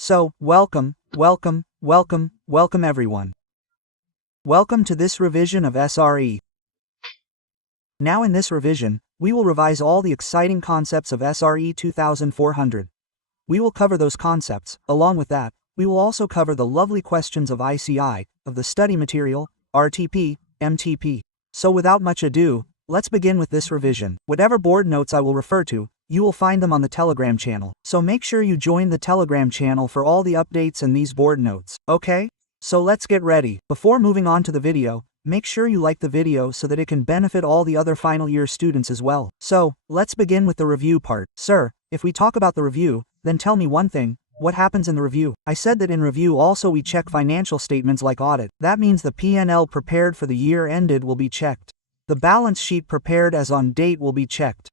So, welcome everyone. Welcome to this revision of SRE. Now in this revision, we will revise all the exciting concepts of SRE 2400. We will cover those concepts. Along with that, we will also cover the lovely questions of ICI, of the study material, RTP, MTP. So without much ado, let's begin with this revision. Whatever board notes I will refer to, you will find them on the Telegram channel. So make sure you join the Telegram channel for all the updates and these board notes, okay? So let's get ready. Before moving on to the video, make sure you like the video so that it can benefit all the other final year students as well. So, let's begin with the review part. Sir, if we talk about the review, then tell me one thing. What happens in the review? I said that in review also we check financial statements like audit. That means the P&L prepared for the year ended will be checked. The balance sheet prepared as on date will be checked.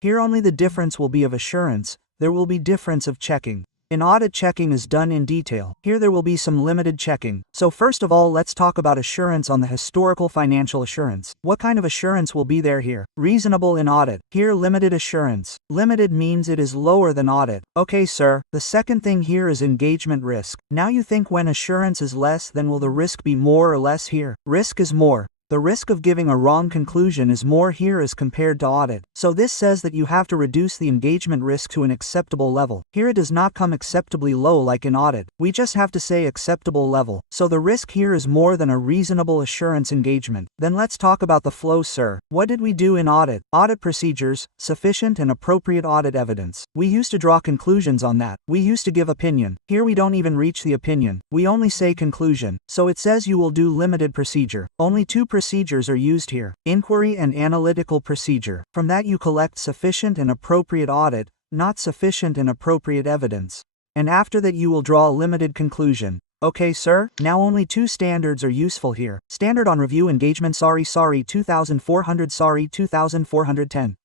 Here only the difference will be of assurance, there will be difference of checking. In audit checking is done in detail. Here there will be some limited checking. So first of all let's talk about assurance on the historical financial assurance. What kind of assurance will be there here? Reasonable in audit. Here limited assurance. Limited means it is lower than audit. Okay sir. The second thing here is engagement risk. Now you think when assurance is less then will the risk be more or less here? Risk is more. The risk of giving a wrong conclusion is more here as compared to audit. So this says that you have to reduce the engagement risk to an acceptable level. Here it does not come acceptably low like in audit. We just have to say acceptable level. So the risk here is more than a reasonable assurance engagement. Then let's talk about the flow, sir. What did we do in audit? Audit procedures, sufficient and appropriate audit evidence. We used to draw conclusions on that. We used to give opinion. Here we don't even reach the opinion. We only say conclusion. So it says you will do limited procedure. Only two procedures are used here. Inquiry and analytical procedure. From that you collect sufficient and appropriate audit, not sufficient and appropriate evidence. And after that you will draw a limited conclusion. Okay sir? Now only two standards are useful here. Standard on review engagement SRE 2400 SRE 2410.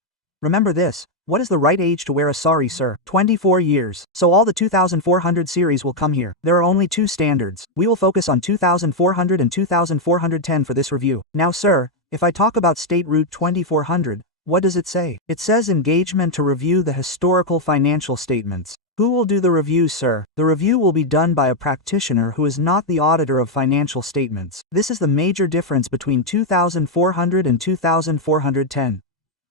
Remember this. What is the right age to wear a SRE, sir? 24 years. So all the 2400 series will come here. There are only two standards. We will focus on 2400 and 2410 for this review. Now sir, if I talk about State Route 2400, what does it say? It says engagement to review the historical financial statements. Who will do the review, sir? The review will be done by a practitioner who is not the auditor of financial statements. This is the major difference between 2400 and 2410.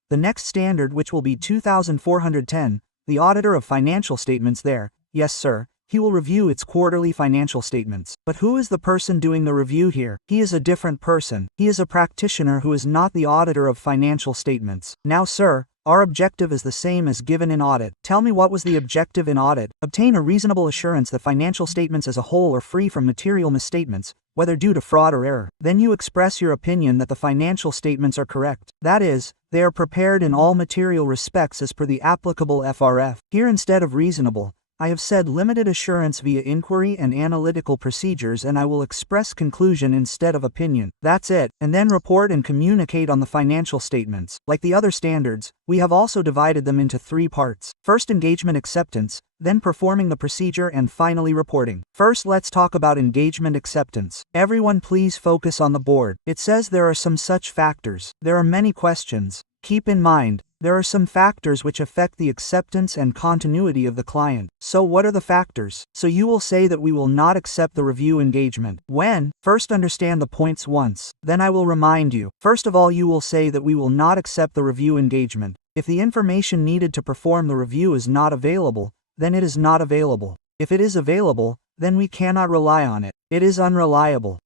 The next standard, which will be 2410, the auditor of financial statements there, yes sir, he will review its quarterly financial statements. But who is the person doing the review here? He is a different person. He is a practitioner who is not the auditor of financial statements. Now sir, our objective is the same as given in audit. Tell me what was the objective in audit? Obtain a reasonable assurance that financial statements as a whole are free from material misstatements, whether due to fraud or error. Then you express your opinion that the financial statements are correct. That is, they are prepared in all material respects as per the applicable FRF. Here instead of reasonable, I have said limited assurance via inquiry and analytical procedures, and I will express conclusion instead of opinion. That's it. And then report and communicate on the financial statements. Like the other standards, we have also divided them into three parts. First, engagement acceptance, then performing the procedure, and finally reporting. First let's talk about engagement acceptance. Everyone please focus on the board. It says there are some such factors. There are many questions. Keep in mind, there are some factors which affect the acceptance and continuity of the client. So what are the factors? So you will say that we will not accept the review engagement. When? First understand the points once. Then I will remind you. First of all you will say that we will not accept the review engagement. If the information needed to perform the review is not available, then it is not available. If it is available, then we cannot rely on it. It is unreliable.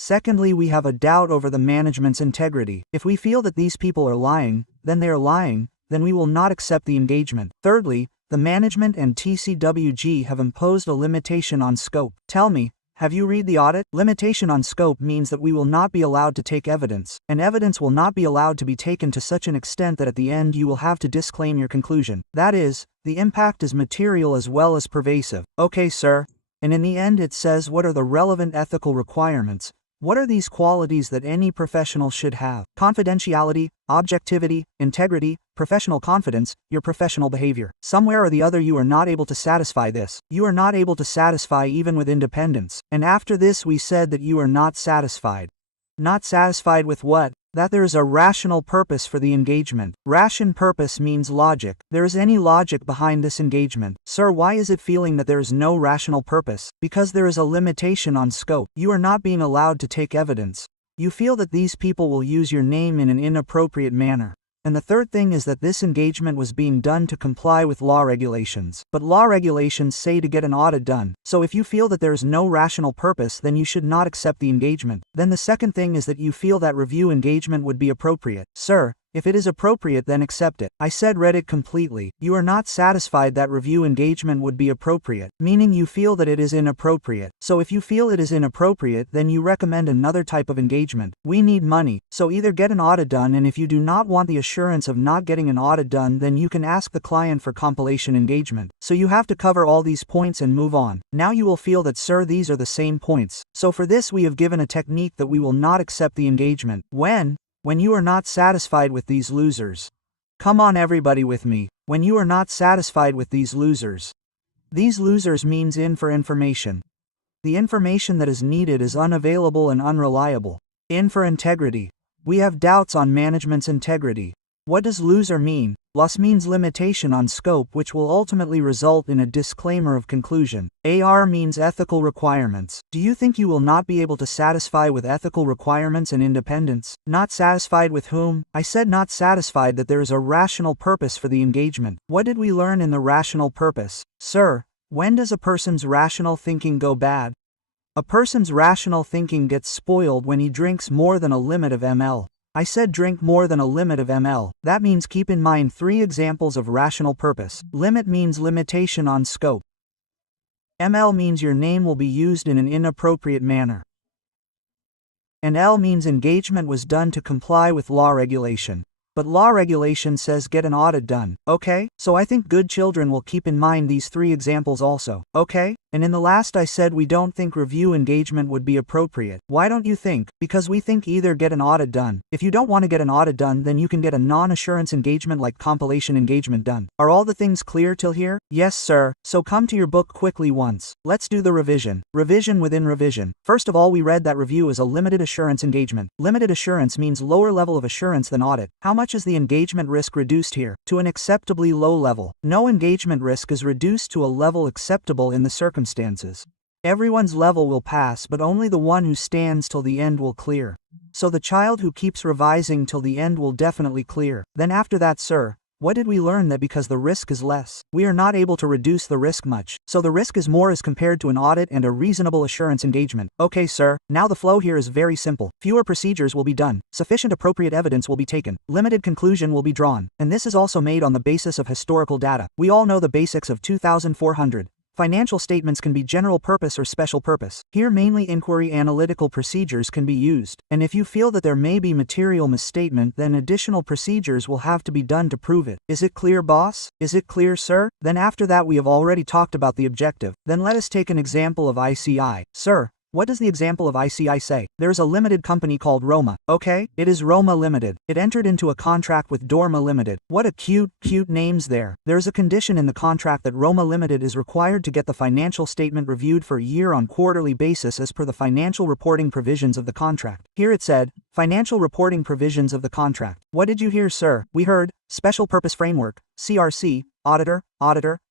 Secondly, we have a doubt over the management's integrity. If we feel that these people are lying, then they are lying, then we will not accept the engagement. Thirdly, the management and TCWG have imposed a limitation on scope. Tell me, have you read the audit? Limitation on scope means that we will not be allowed to take evidence, and evidence will not be allowed to be taken to such an extent that at the end you will have to disclaim your conclusion. That is, the impact is material as well as pervasive. Okay sir. And in the end it says what are the relevant ethical requirements. What are these qualities that any professional should have? Confidentiality, objectivity, integrity, professional confidence, your professional behavior. Somewhere or the other you are not able to satisfy this. You are not able to satisfy even with independence. And after this we said that you are not satisfied. Not satisfied with what? That there is a rational purpose for the engagement. Ration purpose means logic. There is any logic behind this engagement. Sir, why is it feeling that there is no rational purpose? Because there is a limitation on scope. You are not being allowed to take evidence. You feel that these people will use your name in an inappropriate manner. And the third thing is that this engagement was being done to comply with law regulations. But law regulations say to get an audit done. So if you feel that there is no rational purpose, then you should not accept the engagement. Then the second thing is that you feel that review engagement would be appropriate. Sir, if it is appropriate, then accept it. I said read it completely. You are not satisfied that review engagement would be appropriate, meaning you feel that it is inappropriate. So if you feel it is inappropriate, then you recommend another type of engagement. We need money, so either get an audit done, and if you do not want the assurance of not getting an audit done, then you can ask the client for compilation engagement. So you have to cover all these points and move on. Now you will feel that, sir, these are the same points. So for this we have given a technique that we will not accept the engagement. When you are not satisfied with these losers. Come on everybody with me. When you are not satisfied with these losers. These losers means in for information. The information that is needed is unavailable and unreliable. In for integrity. We have doubts on management's integrity. What does loser mean? Loss means limitation on scope, which will ultimately result in a disclaimer of conclusion. AR means ethical requirements. Do you think you will not be able to satisfy with ethical requirements and independence? Not satisfied with whom? I said not satisfied that there is a rational purpose for the engagement. What did we learn in the rational purpose? Sir, when does a person's rational thinking go bad? A person's rational thinking gets spoiled when he drinks more than a limit of ml. I said drink more than a limit of ml. That means keep in mind 3 examples of rational purpose. Limit means limitation on scope. ml means your name will be used in an inappropriate manner. And L means engagement was done to comply with law regulation. But law regulation says get an audit done, okay? So I think good children will keep in mind these 3 examples also, okay? And in the last I said we don't think review engagement would be appropriate. Why don't you think? Because we think either get an audit done. If you don't want to get an audit done, then you can get a non-assurance engagement like compilation engagement done. Are all the things clear till here? Yes, sir. So come to your book quickly once. Let's do the revision. Revision within revision. First of all, we read that review is a limited assurance engagement. Limited assurance means lower level of assurance than audit. How much is the engagement risk reduced here? To an acceptably low level. No engagement risk is reduced to a level acceptable in the circumstances. Everyone's level will pass, but only the one who stands till the end will clear. So the child who keeps revising till the end will definitely clear. Then after that, sir, what did we learn? That because the risk is less, we are not able to reduce the risk much. So the risk is more as compared to an audit and a reasonable assurance engagement. Okay, sir, now the flow here is very simple. Fewer procedures will be done. Sufficient appropriate evidence will be taken. Limited conclusion will be drawn. And this is also made on the basis of historical data. We all know the basics of 2400. Financial statements can be general purpose or special purpose. Here mainly inquiry analytical procedures can be used. And if you feel that there may be material misstatement, then additional procedures will have to be done to prove it. Is it clear, boss? Is it clear, sir? Then after that we have already talked about the objective. Then let us take an example of ICI. Sir, what does the example of ICI say? There is a limited company called Roma, okay? It is Roma Limited. It entered into a contract with Dorma Limited. What a cute names there. There is a condition in the contract that Roma Limited is required to get the financial statement reviewed for a year on quarterly basis as per the financial reporting provisions of the contract. Here it said, financial reporting provisions of the contract. What did you hear, sir? We heard, special purpose framework, CRC, auditor,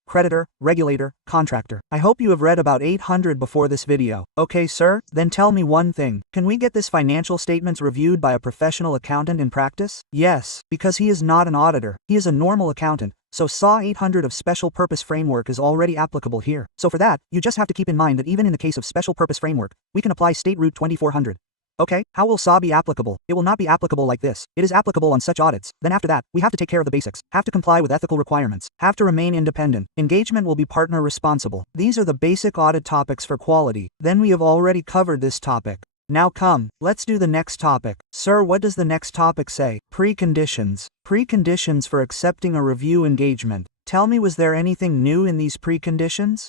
creditor, regulator, contractor. I hope you have read about 800 before this video. Okay, sir? Then tell me one thing. Can we get this financial statements reviewed by a professional accountant in practice? Yes, because he is not an auditor. He is a normal accountant. So SAW 800 of special purpose framework is already applicable here. So for that, you just have to keep in mind that even in the case of special purpose framework, we can apply state route 2400. Okay, how will SAW be applicable? It will not be applicable like this. It is applicable on such audits. Then after that, we have to take care of the basics, have to comply with ethical requirements, have to remain independent. Engagement will be partner responsible. These are the basic audit topics for quality. Then we have already covered this topic. Now come, let's do the next topic. Sir, what does the next topic say? Preconditions. Preconditions for accepting a review engagement. Tell me, was there anything new in these preconditions?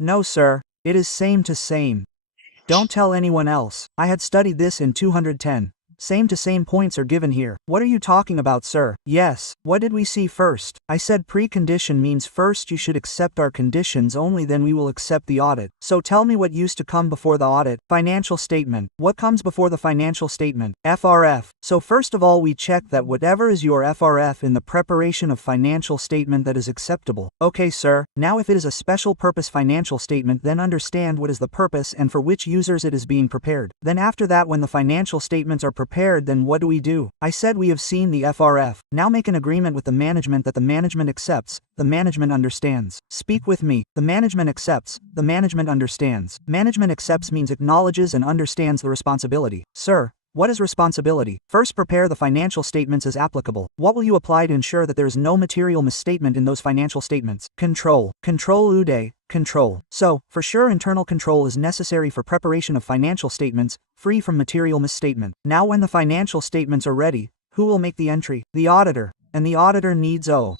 No, sir. It is same to same. Don't tell anyone else. I had studied this in 210. Same to same points are given here. What are you talking about, sir? Yes. What did we see first? I said precondition means first you should accept our conditions, only then we will accept the audit. So tell me what used to come before the audit. Financial statement. What comes before the financial statement? FRF. So first of all we check that whatever is your FRF in the preparation of financial statement that is acceptable. Okay, sir. Now if it is a special purpose financial statement, then understand what is the purpose and for which users it is being prepared. Then after that, when the financial statements are prepared, then what do? I said we have seen the FRF. Now make an agreement with the management that the management accepts, the management understands. Speak with me. The management accepts, the management understands. Management accepts means acknowledges and understands the responsibility. Sir, what is responsibility? First, prepare the financial statements as applicable. What will you apply to ensure that there is no material misstatement in those financial statements? Control. Control ude. Control. So, for sure internal control is necessary for preparation of financial statements, free from material misstatement. Now when the financial statements are ready, who will make the entry? The auditor. And the auditor needs O.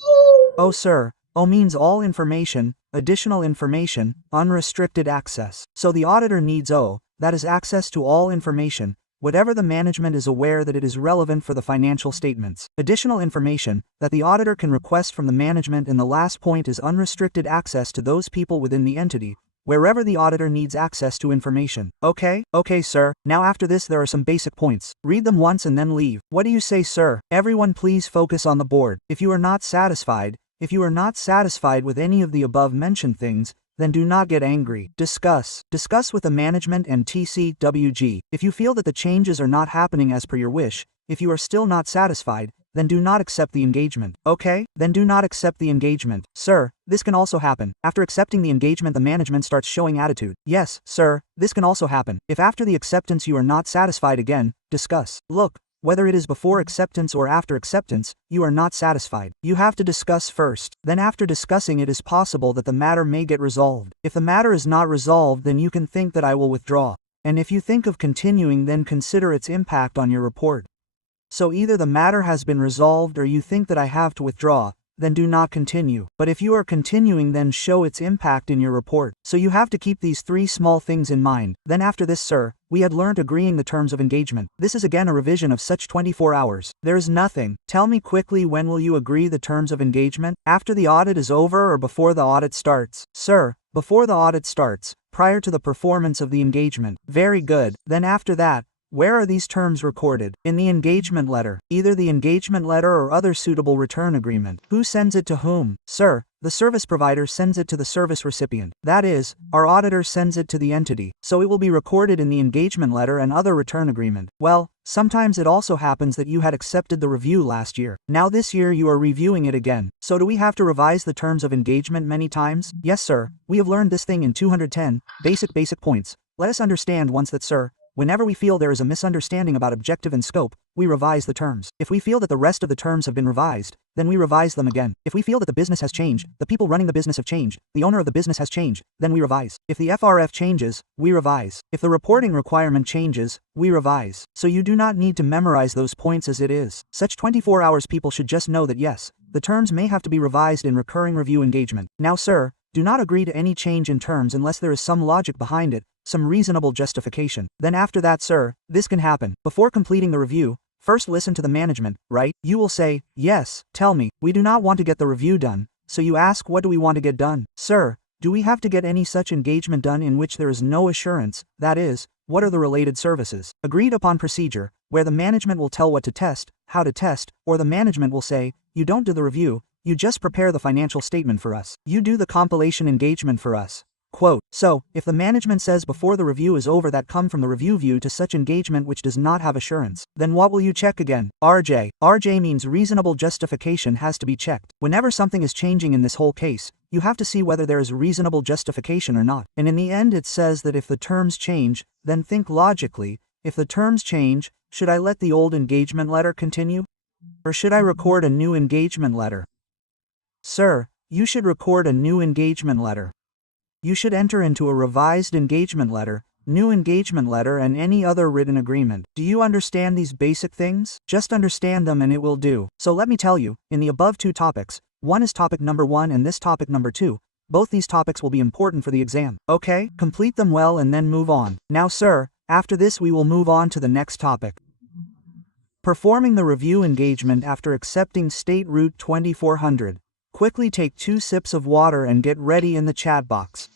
Oh sir. O means all information, additional information, unrestricted access. So the auditor needs O, that is access to all information, whatever the management is aware that it is relevant for the financial statements. Additional information that the auditor can request from the management, and the last point is unrestricted access to those people within the entity, wherever the auditor needs access to information. Okay? Okay, sir. Now after this there are some basic points. Read them once and then leave. What do you say, sir? Everyone please focus on the board. If you are not satisfied with any of the above mentioned things, then do not get angry. Discuss. Discuss with the management and TCWG. If you feel that the changes are not happening as per your wish, if you are still not satisfied, then do not accept the engagement. Okay? Then do not accept the engagement. Sir, this can also happen. After accepting the engagement the management starts showing attitude. Yes, sir, this can also happen. If after the acceptance you are not satisfied again, discuss. Look, whether it is before acceptance or after acceptance, you are not satisfied. You have to discuss first. Then after discussing it is possible that the matter may get resolved. If the matter is not resolved, then you can think that I will withdraw. And if you think of continuing, then consider its impact on your report. So either the matter has been resolved or you think that I have to withdraw, then do not continue. But if you are continuing, then show its impact in your report. So you have to keep these three small things in mind. Then after this, sir, we had learnt agreeing the terms of engagement. This is again a revision of such 24 hours. There is nothing. Tell me quickly, when will you agree the terms of engagement? After the audit is over or before the audit starts? Sir, before the audit starts, prior to the performance of the engagement. Very good. Then after that, where are these terms recorded? In the engagement letter. Either the engagement letter or other suitable return agreement. Who sends it to whom? Sir, the service provider sends it to the service recipient. That is, our auditor sends it to the entity. So it will be recorded in the engagement letter and other return agreement. Well, sometimes it also happens that you had accepted the review last year. Now this year you are reviewing it again. So do we have to revise the terms of engagement many times? Yes, sir. We have learned this thing in 210 basic points. Let us understand once that, sir, whenever we feel there is a misunderstanding about objective and scope, we revise the terms. If we feel that the rest of the terms have been revised, then we revise them again. If we feel that the business has changed, the people running the business have changed, the owner of the business has changed, then we revise. If the FRF changes, we revise. If the reporting requirement changes, we revise. So you do not need to memorize those points as it is. Such 24 hours people should just know that yes, the terms may have to be revised in recurring review engagement. Now, sir, do not agree to any change in terms unless there is some logic behind it, some reasonable justification. Then after that, sir, this can happen. Before completing the review, first listen to the management, right? You will say, yes, tell me, we do not want to get the review done. So you ask, what do we want to get done? Sir, do we have to get any such engagement done in which there is no assurance, that is, what are the related services? Agreed upon procedure, where the management will tell what to test, how to test, or the management will say, you don't do the review, you just prepare the financial statement for us. You do the compilation engagement for us. Quote, so, if the management says before the review is over that come from the review view to such engagement which does not have assurance, then what will you check again? RJ. RJ means reasonable justification has to be checked. Whenever something is changing in this whole case, you have to see whether there is reasonable justification or not. And in the end it says that if the terms change, then think logically, if the terms change, should I let the old engagement letter continue? Or should I record a new engagement letter? Sir, you should record a new engagement letter. You should enter into a revised engagement letter, new engagement letter, and any other written agreement. Do you understand these basic things? Just understand them and it will do. So let me tell you, in the above two topics, one is topic number 1 and this topic number 2, both these topics will be important for the exam. Okay? Complete them well and then move on. Now, sir, after this we will move on to the next topic. Performing the review engagement after accepting State Route 2400. Quickly take 2 sips of water and get ready in the chat box.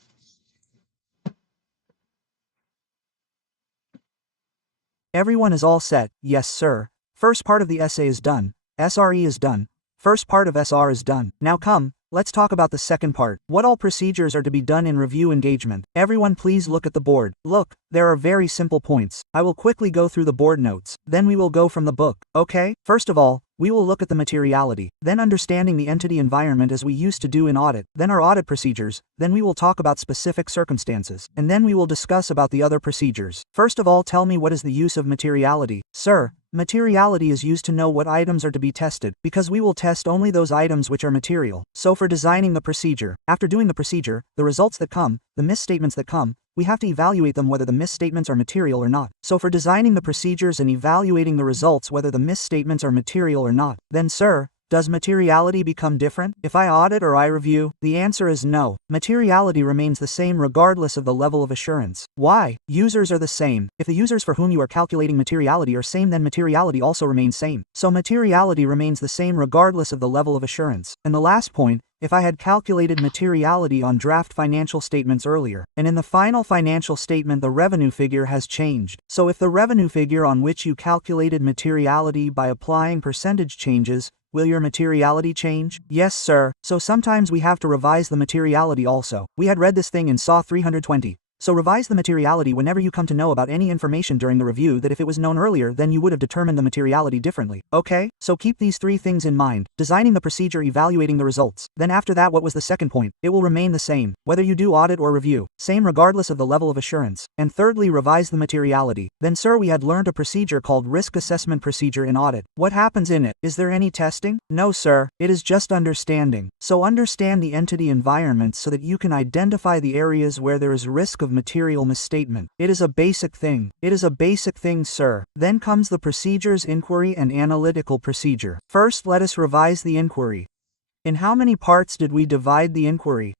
Everyone is all set. Yes, sir. First part of the essay is done. SRE is done. First part of SR is done. Now come, let's talk about the second part. What all procedures are to be done in review engagement? Everyone please look at the board. Look, there are very simple points. I will quickly go through the board notes. Then we will go from the book, okay? First of all, we will look at the materiality, then understanding the entity environment as we used to do in audit, then our audit procedures, then we will talk about specific circumstances, and then we will discuss about the other procedures. First of all, tell me what is the use of materiality? Sir, materiality is used to know what items are to be tested, because we will test only those items which are material. So for designing the procedure, after doing the procedure, the results that come, the misstatements that come, we have to evaluate them whether the misstatements are material or not. So for designing the procedures and evaluating the results whether the misstatements are material or not, then sir, does materiality become different? If I audit or I review, the answer is no. Materiality remains the same regardless of the level of assurance. Why? Users are the same. If the users for whom you are calculating materiality are same, then materiality also remains same. So materiality remains the same regardless of the level of assurance. And the last point, if I had calculated materiality on draft financial statements earlier, and in the final financial statement the revenue figure has changed. So if the revenue figure on which you calculated materiality by applying percentage changes, will your materiality change? Yes, sir. So sometimes we have to revise the materiality also. We had read this thing in SAW 320. So revise the materiality whenever you come to know about any information during the review that if it was known earlier then you would have determined the materiality differently. Okay? So keep these 3 things in mind. Designing the procedure, evaluating the results. Then after that, what was the second point? It will remain the same, whether you do audit or review. Same regardless of the level of assurance. And thirdly, revise the materiality. Then sir, we had learned a procedure called risk assessment procedure in audit. What happens in it? Is there any testing? No sir, it is just understanding. So understand the entity environment so that you can identify the areas where there is risk of material misstatement. It is a basic thing. It is a basic thing, sir. Then comes the procedures, inquiry and analytical procedure. First, let us revise the inquiry. In how many parts did we divide the inquiry?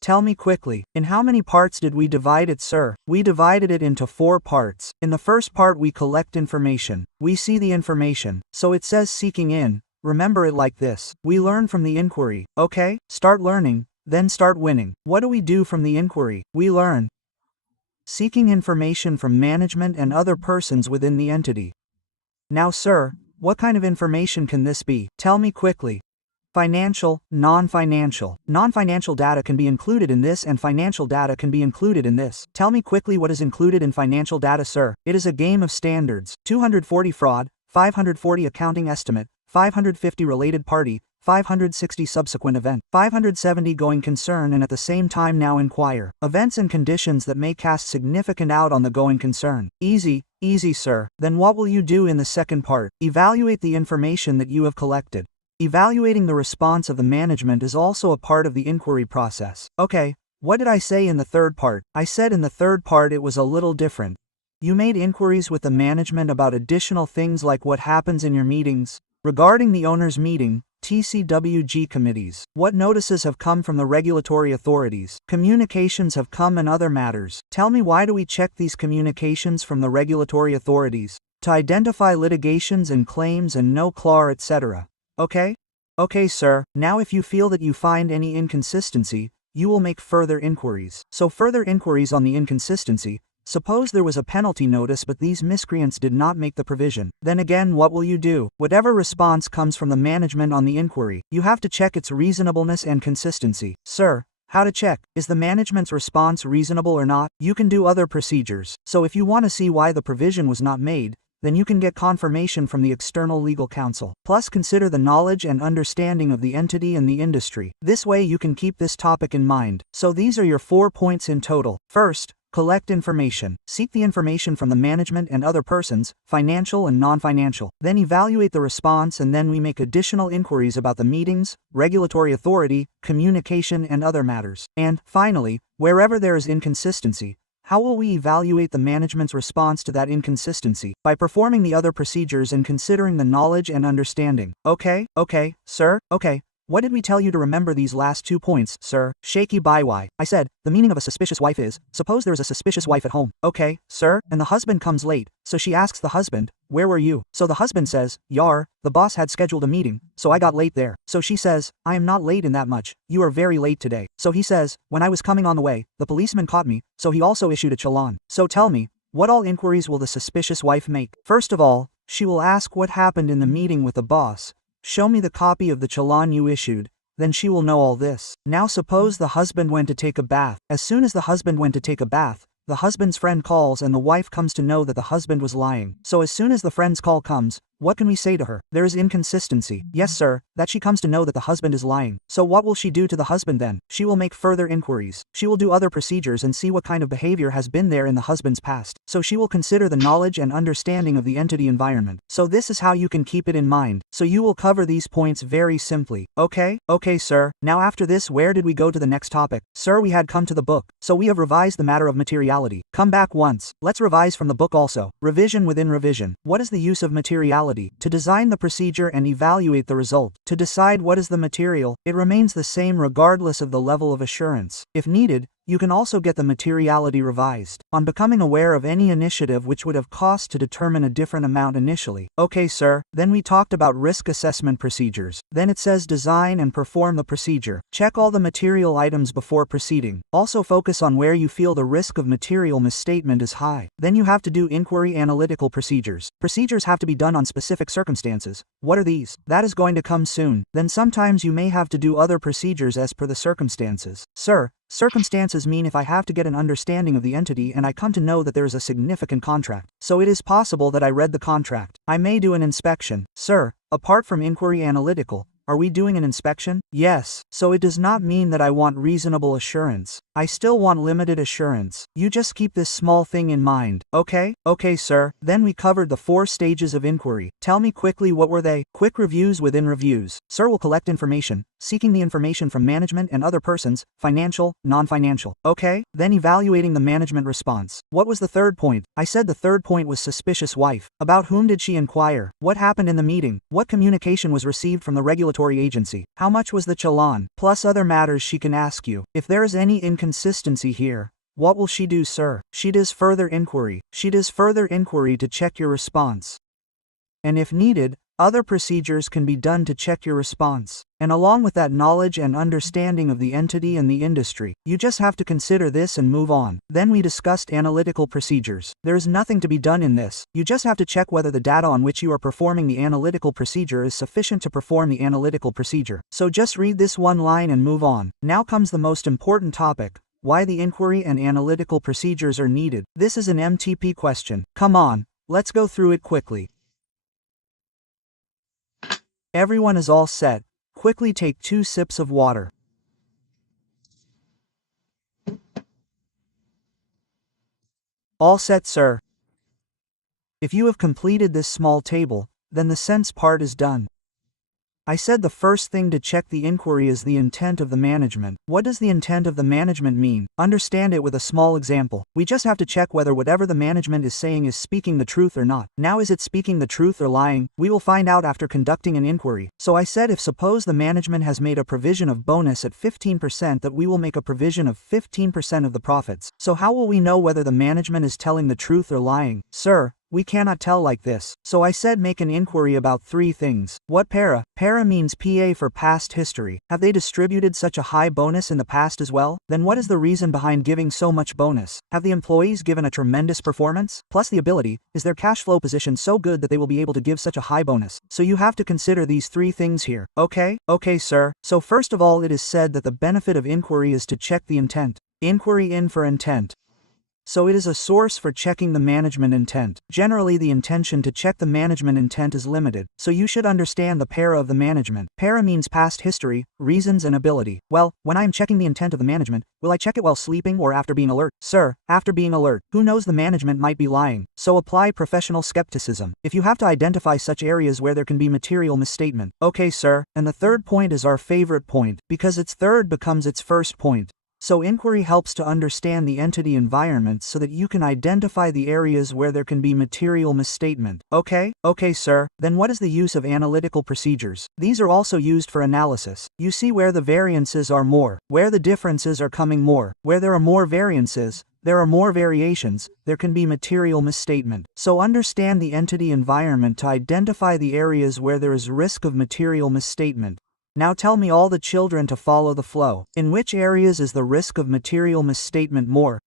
Tell me quickly. In how many parts did we divide it, sir? We divided it into 4 parts. In the first part we collect information. We see the information. So it says seeking in. Remember it like this. We learn from the inquiry. Okay? Start learning, then start winning. What do we do from the inquiry? We learn. Seeking information from management and other persons within the entity. Now sir, what kind of information can this be? Tell me quickly. Financial, non-financial. Non-financial data can be included in this and financial data can be included in this. Tell me quickly what is included in financial data, sir. It is a game of standards. 240 fraud, 540 accounting estimate, 550 related party, 560 subsequent event, 570 going concern, and at the same time now inquire. Events and conditions that may cast significant out on the going concern. Easy, easy sir. Then what will you do in the second part? Evaluate the information that you have collected. Evaluating the response of the management is also a part of the inquiry process. Okay, what did I say in the third part? I said in the third part it was a little different. You made inquiries with the management about additional things like what happens in your meetings, regarding the owner's meeting, TCWG committees. What notices have come from the regulatory authorities? Communications have come and other matters. Tell me, why do we check these communications from the regulatory authorities? To identify litigations and claims and no CLAR, etc. Okay? Okay sir, now if you feel that you find any inconsistency, you will make further inquiries. So further inquiries on the inconsistency. Suppose there was a penalty notice but these miscreants did not make the provision. Then again, what will you do? Whatever response comes from the management on the inquiry, you have to check its reasonableness and consistency. Sir, how to check? Is the management's response reasonable or not? You can do other procedures. So if you want to see why the provision was not made, then you can get confirmation from the external legal counsel. Plus consider the knowledge and understanding of the entity and the industry. This way you can keep this topic in mind. So these are your 4 points in total. First, collect information. Seek the information from the management and other persons, financial and non-financial. Then evaluate the response, and then we make additional inquiries about the meetings, regulatory authority, communication and other matters. And, finally, wherever there is inconsistency, how will we evaluate the management's response to that inconsistency? By performing the other procedures and considering the knowledge and understanding. Okay, sir, okay. What did we tell you to remember these last 2 points, sir? Shaky by why? I said, the meaning of a suspicious wife is, suppose there is a suspicious wife at home. Okay, sir, and the husband comes late, so she asks the husband, where were you? So the husband says, yar, the boss had scheduled a meeting, so I got late there. So she says, I am not late in that much, you are very late today. So he says, when I was coming on the way, the policeman caught me, so he also issued a challan. So tell me, what all inquiries will the suspicious wife make? First of all, she will ask what happened in the meeting with the boss. Show me the copy of the challan you issued. Then she will know all this. Now suppose the husband went to take a bath. As soon as the husband went to take a bath, the husband's friend calls and the wife comes to know that the husband was lying. So as soon as the friend's call comes, what can we say to her? There is inconsistency. Yes, sir, that she comes to know that the husband is lying. So what will she do to the husband then? She will make further inquiries. She will do other procedures and see what kind of behavior has been there in the husband's past. So she will consider the knowledge and understanding of the entity environment. So this is how you can keep it in mind. So you will cover these points very simply. Okay? Okay, sir. Now after this, where did we go to the next topic? Sir, we had come to the book. So we have revised the matter of materiality. Come back once. Let's revise from the book also. Revision within revision. What is the use of materiality? To design the procedure and evaluate the result. To decide what is the material, it remains the same regardless of the level of assurance. If needed, you can also get the materiality revised on becoming aware of any initiative which would have cost to determine a different amount initially. Okay, sir. Then we talked about risk assessment procedures. Then it says design and perform the procedure. Check all the material items before proceeding. Also focus on where you feel the risk of material misstatement is high. Then you have to do inquiry analytical procedures. Procedures have to be done on specific circumstances. What are these? That is going to come soon. Then sometimes you may have to do other procedures as per the circumstances. Sir, circumstances mean if I have to get an understanding of the entity and I come to know that there is a significant contract. So it is possible that I read the contract. I may do an inspection. Sir, apart from inquiry analytical, are we doing an inspection? Yes. So it does not mean that I want reasonable assurance. I still want limited assurance. You just keep this small thing in mind. Okay? Okay, sir. Then we covered the 4 stages of inquiry. Tell me quickly what were they? Quick reviews within reviews. Sir will collect information, seeking the information from management and other persons, financial, non-financial. Okay? Then evaluating the management response. What was the third point? I said the third point was suspicious wife. About whom did she inquire? What happened in the meeting? What communication was received from the regulatory agency? How much was the challan? Plus other matters she can ask you. If there is any inconsistency here, what will she do, sir? She does further inquiry. She does further inquiry to check your response. And if needed, other procedures can be done to check your response. And along with that knowledge and understanding of the entity and the industry, you just have to consider this and move on. Then we discussed analytical procedures. There is nothing to be done in this. You just have to check whether the data on which you are performing the analytical procedure is sufficient to perform the analytical procedure. So just read this one line and move on. Now comes the most important topic. Why the inquiry and analytical procedures are needed. This is an MTP question. Come on, let's go through it quickly. Everyone is all set. Quickly take 2 sips of water. All set, sir. If you have completed this small table, then the sense part is done. I said the first thing to check the inquiry is the intent of the management. What does the intent of the management mean? Understand it with a small example. We just have to check whether whatever the management is saying is speaking the truth or not. Now is it speaking the truth or lying? We will find out after conducting an inquiry. So I said if suppose the management has made a provision of bonus at 15% that we will make a provision of 15% of the profits. So how will we know whether the management is telling the truth or lying? Sir, we cannot tell like this. So I said make an inquiry about 3 things. What para? Para means PA for past history. Have they distributed such a high bonus in the past as well? Then what is the reason behind giving so much bonus? Have the employees given a tremendous performance? Plus the ability, is their cash flow position so good that they will be able to give such a high bonus? So you have to consider these 3 things here. Okay? Okay, sir. So first of all, it is said that the benefit of inquiry is to check the intent. Inquiry in for intent. So it is a source for checking the management intent. Generally the intention to check the management intent is limited, so you should understand the para of the management. Para means past history, reasons and ability. Well, when I am checking the intent of the management, will I check it while sleeping or after being alert? Sir, after being alert. Who knows, the management might be lying. So apply professional skepticism. If you have to identify such areas where there can be material misstatement. Okay, sir. And the third point is our favorite point, because its third becomes its first point. So inquiry helps to understand the entity environment so that you can identify the areas where there can be material misstatement. Okay, sir. Then what is the use of analytical procedures? These are also used for analysis. You see where the variances are more, where the differences are coming more, where there are more variances, there are more variations, there can be material misstatement. So understand the entity environment to identify the areas where there is risk of material misstatement. Now tell me all the children to follow the flow. In which areas is the risk of material misstatement more?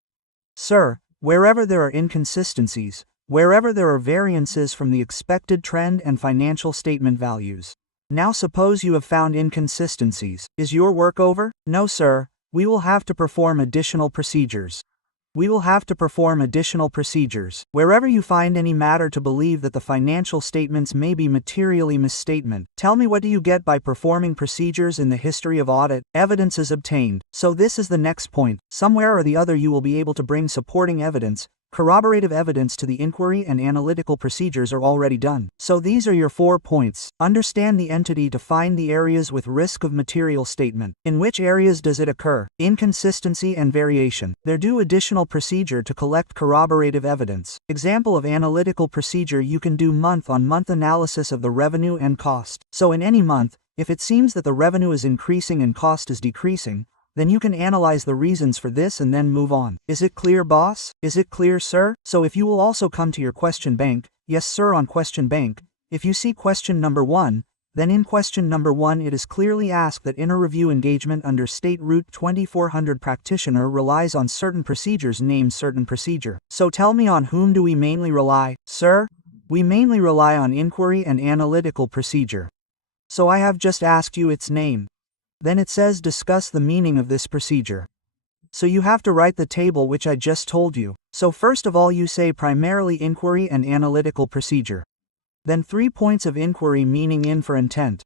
Sir, wherever there are inconsistencies, wherever there are variances from the expected trend and financial statement values. Now suppose you have found inconsistencies. Is your work over? No, sir. We will have to perform additional procedures. Wherever you find any matter to believe that the financial statements may be materially misstatement, tell me what do you get by performing procedures in the history of audit? Evidence is obtained. So this is the next point. Somewhere or the other you will be able to bring supporting evidence. Corroborative evidence to the inquiry and analytical procedures are already done. So these are your 4 points. Understand the entity to find the areas with risk of material statement. In which areas does it occur? Inconsistency and variation. There do additional procedure to collect corroborative evidence. Example of analytical procedure: you can do month-on-month analysis of the revenue and cost. So in any month, if it seems that the revenue is increasing and cost is decreasing, then you can analyze the reasons for this and then move on. Is it clear, boss? Is it clear, sir? So if you will also come to your question bank, yes sir, on question bank, if you see question number 1, then in question number 1 it is clearly asked that in a review engagement under State Route 2400 practitioner relies on certain procedures, name certain procedure. So tell me, on whom do we mainly rely? Sir, we mainly rely on inquiry and analytical procedure. So I have just asked you its name. Then it says discuss the meaning of this procedure. So you have to write the table which I just told you. So first of all you say primarily inquiry and analytical procedure. Then 3 points of inquiry, meaning in for intent.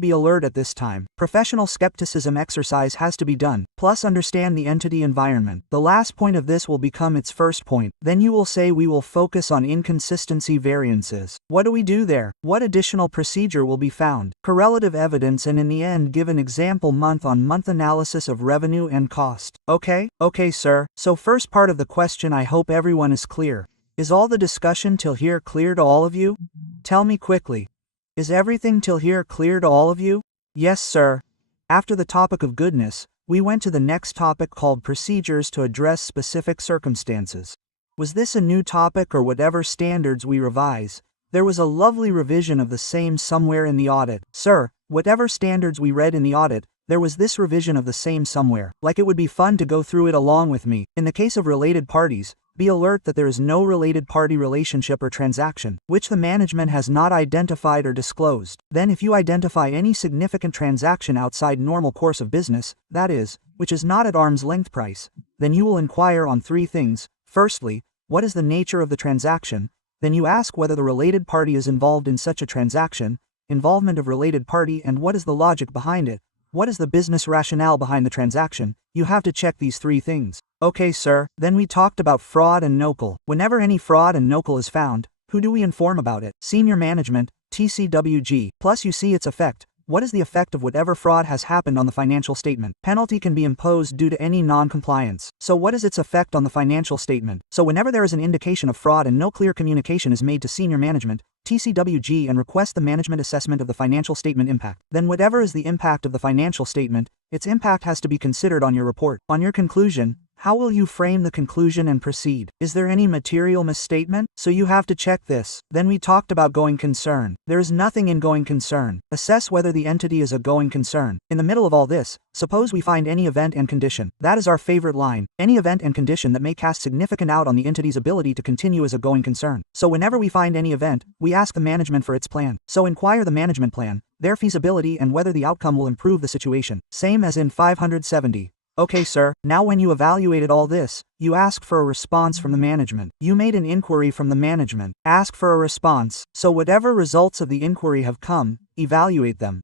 Be alert at this time. Professional skepticism exercise has to be done, plus understand the entity environment. The last point of this will become its first point. Then you will say we will focus on inconsistency variances. What do we do there? What additional procedure will be found? Correlative evidence, and in the end give an example month-on-month analysis of revenue and cost. Okay, sir. So first part of the question, I hope everyone is clear. Is all the discussion till here clear to all of you? Tell me quickly. Is everything till here clear to all of you? Yes, sir. After the topic of goodness, we went to the next topic called procedures to address specific circumstances. Was this a new topic or whatever standards we revise? There was a lovely revision of the same somewhere in the audit. Sir, whatever standards we read in the audit, there was this revision of the same somewhere. Like it would be fun to go through it along with me. In the case of related parties, be alert that there is no related party relationship or transaction, which the management has not identified or disclosed. Then if you identify any significant transaction outside normal course of business, that is, which is not at arm's length price, then you will inquire on 3 things. Firstly, what is the nature of the transaction? Then you ask whether the related party is involved in such a transaction, involvement of related party, and what is the logic behind it? What is the business rationale behind the transaction? You have to check these 3 things. Okay, sir. Then we talked about fraud and NOCL. Whenever any fraud and NOCL is found, who do we inform about it? Senior management, TCWG. Plus you see its effect. What is the effect of whatever fraud has happened on the financial statement? Penalty can be imposed due to any non-compliance. So what is its effect on the financial statement? So whenever there is an indication of fraud and no clear communication is made to senior management, TCWG, and request the management assessment of the financial statement impact. Then whatever is the impact of the financial statement, its impact has to be considered on your report. On your conclusion, how will you frame the conclusion and proceed? Is there any material misstatement? So you have to check this. Then we talked about going concern. There is nothing in going concern. Assess whether the entity is a going concern. In the middle of all this, suppose we find any event and condition. That is our favorite line. Any event and condition that may cast significant doubt on the entity's ability to continue as a going concern. So whenever we find any event, we ask the management for its plan. So inquire the management plan, their feasibility, and whether the outcome will improve the situation. Same as in 570. Okay, sir. Now when you evaluated all this, you ask for a response from the management. You made an inquiry from the management. Ask for a response. So whatever results of the inquiry have come, evaluate them.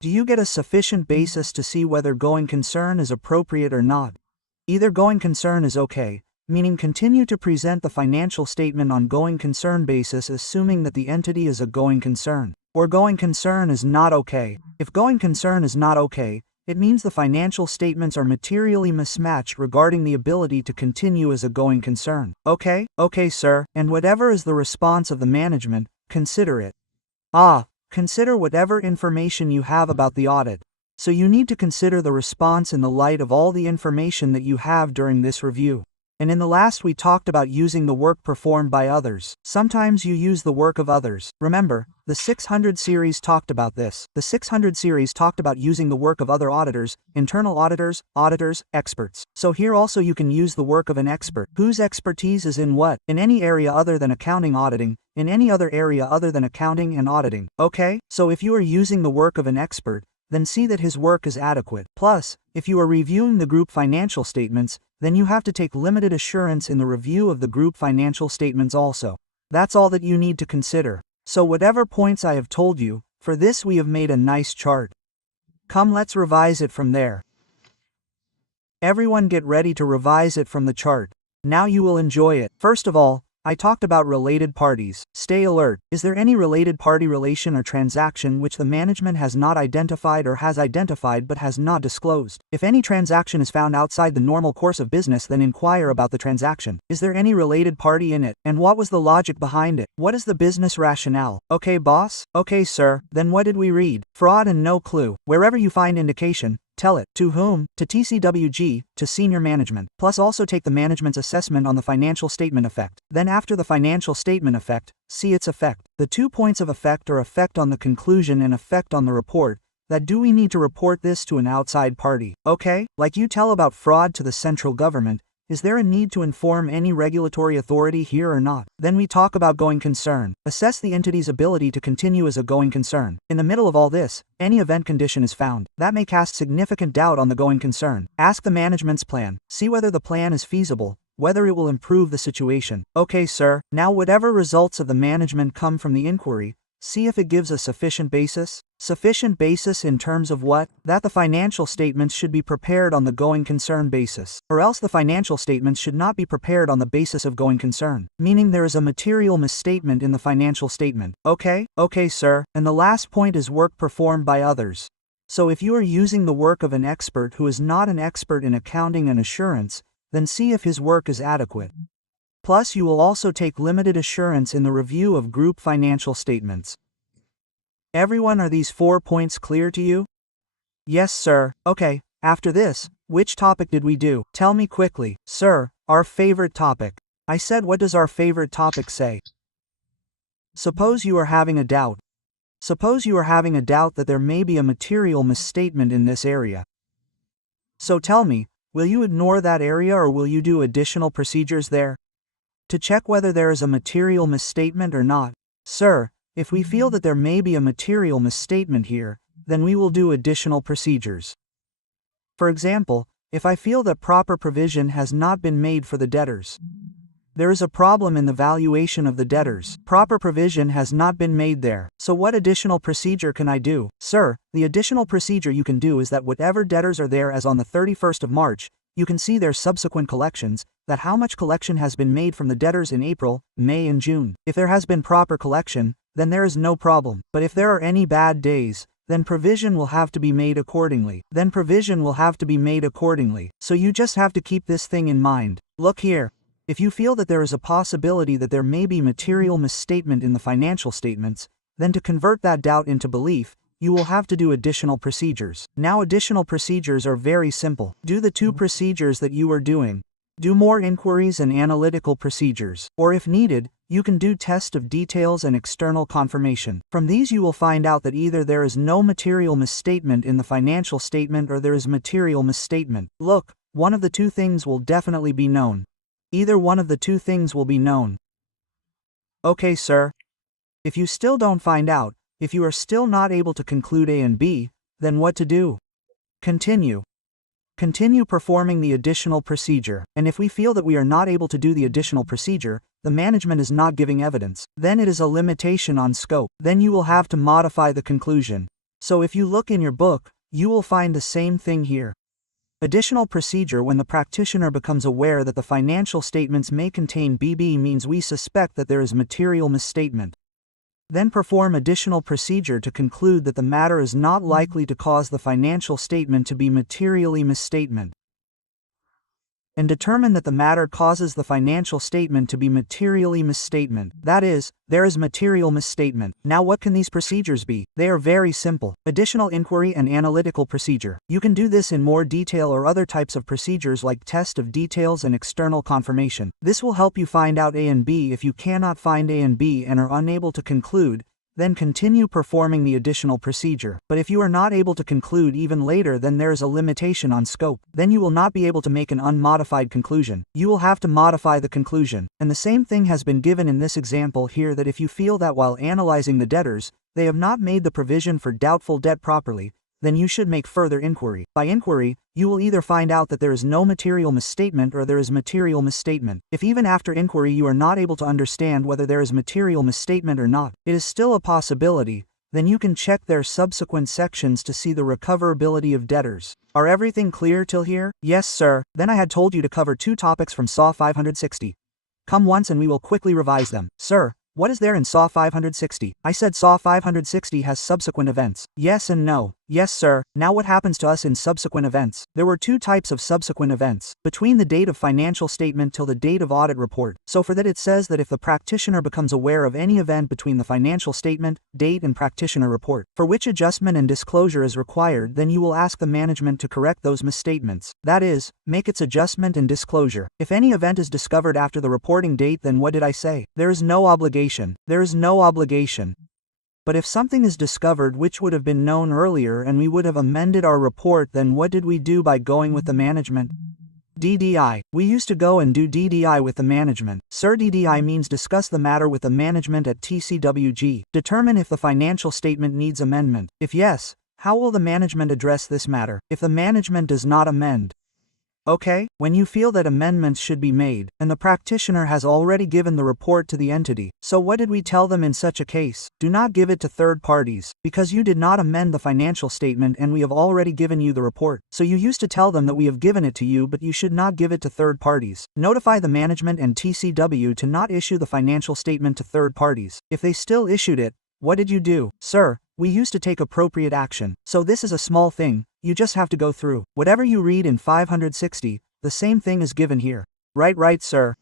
Do you get a sufficient basis to see whether going concern is appropriate or not? Either going concern is okay, meaning continue to present the financial statement on going concern basis assuming that the entity is a going concern. Or going concern is not okay. If going concern is not okay, It means the financial statements are materially mismatched regarding the ability to continue as a going concern. Okay, sir, and whatever is the response of the management, consider it. Consider whatever information you have about the audit. So you need to consider the response in the light of all the information that you have during this review. And in the last we talked about using the work performed by others. Sometimes you use the work of others. Remember, the 600 series talked about this. The 600 series talked about using the work of other auditors, internal auditors, experts. So here also you can use the work of an expert. Whose expertise is in what? In any area other than accounting auditing, in any other area other than accounting and auditing. Okay? So if you are using the work of an expert, then see that his work is adequate. Plus, if you are reviewing the group financial statements, then you have to take limited assurance in the review of the group financial statements also. That's all that you need to consider. So whatever points I have told you, for this we have made a nice chart. Come, let's revise it from there. Everyone get ready to revise it from the chart. Now you will enjoy it. First of all, I talked about related parties. Stay alert. Is there any related party relation or transaction which the management has not identified or has identified but has not disclosed? If any transaction is found outside the normal course of business, then inquire about the transaction. Is there any related party in it? And what was the logic behind it? What is the business rationale? Okay, boss? Okay, sir. Then what did we read? Fraud and no clue. Wherever you find indication, tell it. To whom? To TCWG, to senior management. Plus also take the management's assessment on the financial statement effect. Then after the financial statement effect, see its effect. The 2 points of effect are effect on the conclusion and effect on the report. That do we need to report this to an outside party? Okay? Like you tell about fraud to the central government, is there a need to inform any regulatory authority here or not? Then we talk about going concern. Assess the entity's ability to continue as a going concern. In the middle of all this, any event condition is found. That may cast significant doubt on the going concern. Ask the management's plan. See whether the plan is feasible, whether it will improve the situation. Okay, sir. Now whatever results of the management come from the inquiry, see if it gives a sufficient basis. Sufficient basis in terms of what? That the financial statements should be prepared on the going concern basis. Or else the financial statements should not be prepared on the basis of going concern. Meaning there is a material misstatement in the financial statement. Okay, sir. And the last point is work performed by others. So if you are using the work of an expert who is not an expert in accounting and assurance, then see if his work is adequate. Plus you will also take limited assurance in the review of group financial statements. Everyone, are these 4 points clear to you? Yes, sir. Okay, after this, which topic did we do? Tell me quickly. Sir, our favorite topic. I said, what does our favorite topic say? Suppose you are having a doubt. Suppose you are having a doubt that there may be a material misstatement in this area. So tell me, will you ignore that area or will you do additional procedures there? To check whether there is a material misstatement or not. Sir, if we feel that there may be a material misstatement here, then we will do additional procedures. For example, if I feel that proper provision has not been made for the debtors. There is a problem in the valuation of the debtors. Proper provision has not been made there. So what additional procedure can I do? Sir, the additional procedure you can do is that whatever debtors are there as on the 31st of March, you can see their subsequent collections, that how much collection has been made from the debtors in April, May and June. If there has been proper collection, then there is no problem. But if there are any bad days, then provision will have to be made accordingly. So you just have to keep this thing in mind. Look here. If you feel that there is a possibility that there may be material misstatement in the financial statements, then to convert that doubt into belief, you will have to do additional procedures. Now additional procedures are very simple. Do the 2 procedures that you are doing. Do more inquiries and analytical procedures. Or if needed, you can do test of details and external confirmation. From these you will find out that either there is no material misstatement in the financial statement or there is material misstatement. Look, one of the 2 things will definitely be known. Either one of the 2 things will be known. Okay, sir. If you still don't find out, if you are still not able to conclude A and B, then what to do? Continue. Continue performing the additional procedure, and if we feel that we are not able to do the additional procedure, the management is not giving evidence, then it is a limitation on scope. Then you will have to modify the conclusion. So if you look in your book, you will find the same thing here. Additional procedure: when the practitioner becomes aware that the financial statements may contain BB, means we suspect that there is material misstatement. Then perform additional procedure to conclude that the matter is not likely to cause the financial statement to be materially misstatement. And determine that the matter causes the financial statement to be materially misstatement. That is, there is material misstatement. Now what can these procedures be? They are very simple. Additional inquiry and analytical procedure. You can do this in more detail or other types of procedures like test of details and external confirmation. This will help you find out A and B. If you cannot find A and B and are unable to conclude, then continue performing the additional procedure. But if you are not able to conclude even later, then there is a limitation on scope. Then you will not be able to make an unmodified conclusion. You will have to modify the conclusion. And the same thing has been given in this example here, that if you feel that while analyzing the debtors, they have not made the provision for doubtful debt properly, then you should make further inquiry. By inquiry, you will either find out that there is no material misstatement or there is material misstatement. If even after inquiry you are not able to understand whether there is material misstatement or not, it is still a possibility, then you can check their subsequent sections to see the recoverability of debtors. Are everything clear till here? Yes, sir. Then I had told you to cover 2 topics from SAW 560. Come once and we will quickly revise them. Sir, what is there in SAW 560? I said SAW 560 has subsequent events. Yes and no. Yes, sir. Now what happens to us in subsequent events? There were 2 types of subsequent events, between the date of financial statement till the date of audit report. So for that it says that if the practitioner becomes aware of any event between the financial statement, date and practitioner report, for which adjustment and disclosure is required, then you will ask the management to correct those misstatements. That is, make its adjustment and disclosure. If any event is discovered after the reporting date, then what did I say? There is no obligation. There is no obligation. But if something is discovered which would have been known earlier and we would have amended our report, then what did we do by going with the management? DDI. We used to go and do DDI with the management. Sir, DDI means discuss the matter with the management at TCWG. Determine if the financial statement needs amendment. If yes, how will the management address this matter? If the management does not amend, okay, when you feel that amendments should be made, and the practitioner has already given the report to the entity. So what did we tell them in such a case? Do not give it to third parties, because you did not amend the financial statement and we have already given you the report. So you used to tell them that we have given it to you, but you should not give it to third parties. Notify the management and TCW to not issue the financial statement to third parties. If they still issued it, what did you do? Sir, we used to take appropriate action. So this is a small thing, you just have to go through. Whatever you read in 560, the same thing is given here. Right, sir.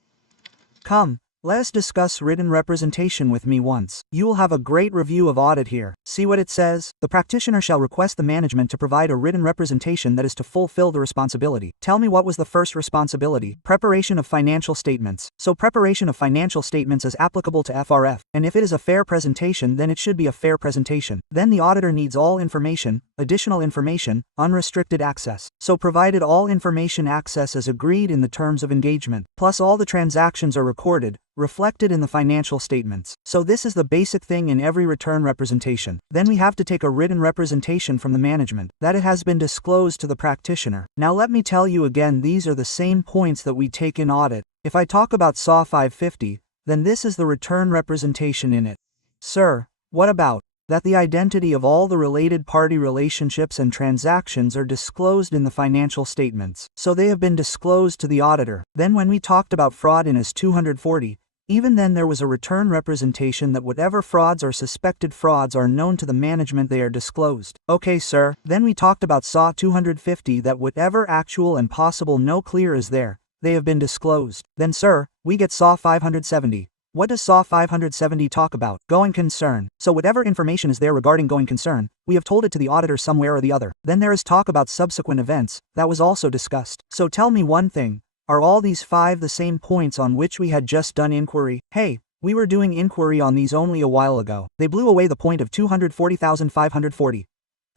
Come, let us discuss written representation with me once. You will have a great review of audit here. See what it says? The practitioner shall request the management to provide a written representation that is to fulfill the responsibility. Tell me, what was the first responsibility? Preparation of financial statements. So preparation of financial statements is applicable to FRF, and if it is a fair presentation, then it should be a fair presentation. Then the auditor needs all information, additional information, unrestricted access. So provided all information access as agreed in the terms of engagement, plus all the transactions are recorded, reflected in the financial statements. So this is the basic thing in every return representation. Then we have to take a written representation from the management, that it has been disclosed to the practitioner. Now let me tell you again, these are the same points that we take in audit. If I talk about SAW 550, then this is the return representation in it. Sir, what about that the identity of all the related party relationships and transactions are disclosed in the financial statements. So they have been disclosed to the auditor. Then when we talked about fraud in AS 240, even then there was a return representation that whatever frauds or suspected frauds are known to the management, they are disclosed. Okay, sir. Then we talked about SAW 250, that whatever actual and possible no clear is there, they have been disclosed. Then sir, we get SAW 570. What does SAW 570 talk about? Going concern. So whatever information is there regarding going concern, we have told it to the auditor somewhere or the other. Then there is talk about subsequent events, that was also discussed. So tell me one thing, are all these 5 the same points on which we had just done inquiry? Hey, we were doing inquiry on these only a while ago. They blew away the point of 240,540.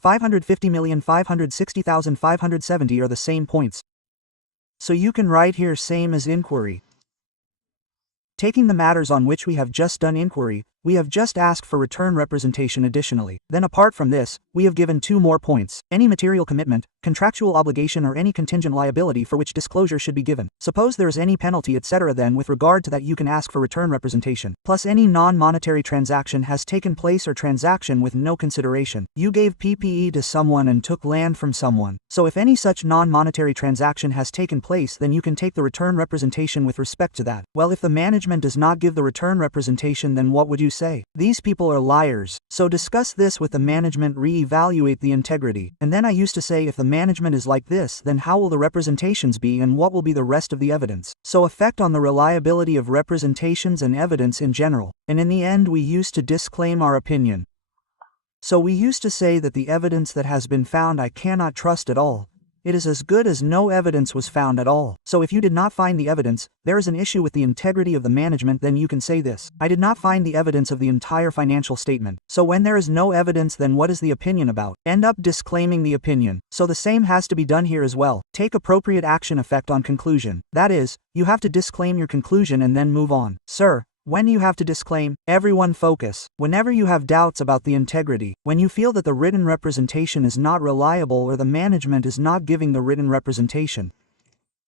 550,560,570 are the same points. So you can write here same as inquiry. Taking the matters on which we have just done inquiry, we have just asked for return representation additionally. Then apart from this, we have given 2 more points. Any material commitment, contractual obligation or any contingent liability for which disclosure should be given. Suppose there is any penalty etc., then with regard to that you can ask for return representation. Plus any non-monetary transaction has taken place or transaction with no consideration. You gave PPE to someone and took land from someone. So if any such non-monetary transaction has taken place, then you can take the return representation with respect to that. Well, if the management does not give the return representation, then what would you you say? These people are liars, so discuss this with the management, re-evaluate the integrity. And then I used to say, if the management is like this, then how will the representations be and what will be the rest of the evidence? So effect on the reliability of representations and evidence in general. And in the end we used to disclaim our opinion. So we used to say that the evidence that has been found I cannot trust at all. It is as good as no evidence was found at all. So if you did not find the evidence, there is an issue with the integrity of the management, then you can say this: I did not find the evidence of the entire financial statement. So when there is no evidence, then what is the opinion about? End up disclaiming the opinion. So the same has to be done here as well. Take appropriate action effect on conclusion. That is, you have to disclaim your conclusion and then move on. Sir, when you have to disclaim, everyone focus. Whenever you have doubts about the integrity, when you feel that the written representation is not reliable or the management is not giving the written representation.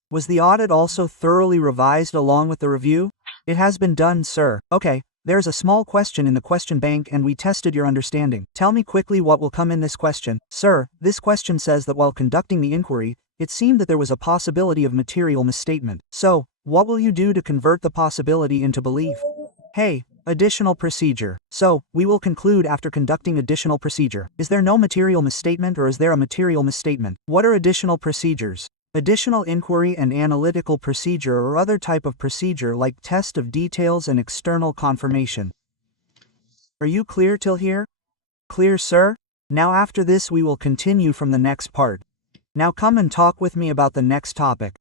Was the audit also thoroughly revised along with the review? It has been done, sir. Okay, there's a small question in the question bank and we tested your understanding. Tell me quickly what will come in this question. Sir, this question says that while conducting the inquiry, it seemed that there was a possibility of material misstatement. So, what will you do to convert the possibility into belief? Hey, additional procedure. So, we will conclude after conducting additional procedure. Is there no material misstatement or is there a material misstatement? What are additional procedures? Additional inquiry and analytical procedure or other type of procedure like test of details and external confirmation. Are you clear till here? Clear, sir? Now after this we will continue from the next part. Now come and talk with me about the next topic.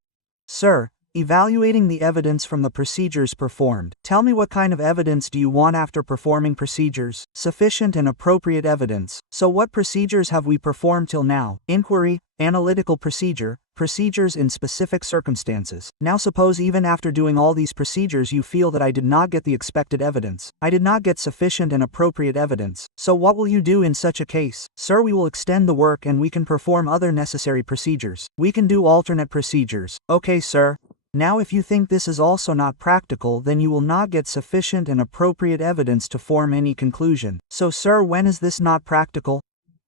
Sir, evaluating the evidence from the procedures performed. Tell me what kind of evidence do you want after performing procedures? Sufficient and appropriate evidence. So what procedures have we performed till now? Inquiry, analytical procedure, procedures in specific circumstances. Now suppose even after doing all these procedures you feel that I did not get the expected evidence. I did not get sufficient and appropriate evidence. So what will you do in such a case? Sir, we will extend the work and we can perform other necessary procedures. We can do alternate procedures. Okay, sir. Now if you think this is also not practical, then you will not get sufficient and appropriate evidence to form any conclusion. So sir, when is this not practical?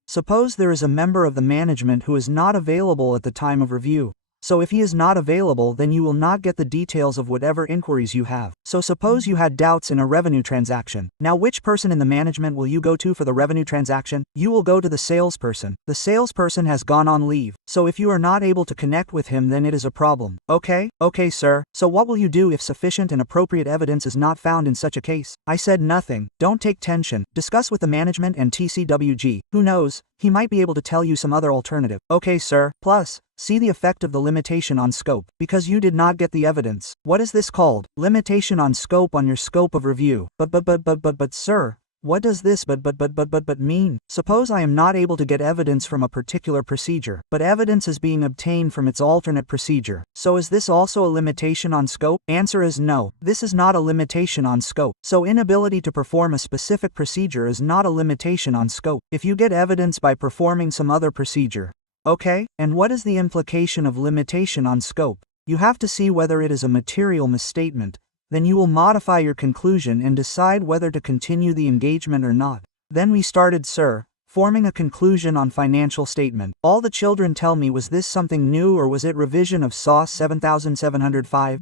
Suppose there is a member of the management who is not available at the time of review. So if he is not available, then you will not get the details of whatever inquiries you have. So suppose you had doubts in a revenue transaction. Now which person in the management will you go to for the revenue transaction? You will go to the salesperson. The salesperson has gone on leave. So if you are not able to connect with him, then it is a problem. Okay, sir. So what will you do if sufficient and appropriate evidence is not found in such a case? I said nothing. Don't take tension. Discuss with the management and TCWG. Who knows? He might be able to tell you some other alternative. Okay, sir. Plus, see the effect of the limitation on scope. Because you did not get the evidence. What is this called? Limitation on scope on your scope of review. But sir, what does this but mean? Suppose I am not able to get evidence from a particular procedure, but evidence is being obtained from its alternate procedure. So is this also a limitation on scope? Answer is no. This is not a limitation on scope. So inability to perform a specific procedure is not a limitation on scope. If you get evidence by performing some other procedure. Okay, and what is the implication of limitation on scope? You have to see whether it is a material misstatement. Then you will modify your conclusion and decide whether to continue the engagement or not. Then we started, sir, forming a conclusion on financial statement. All the children tell me, was this something new or was it revision of SOS 7705?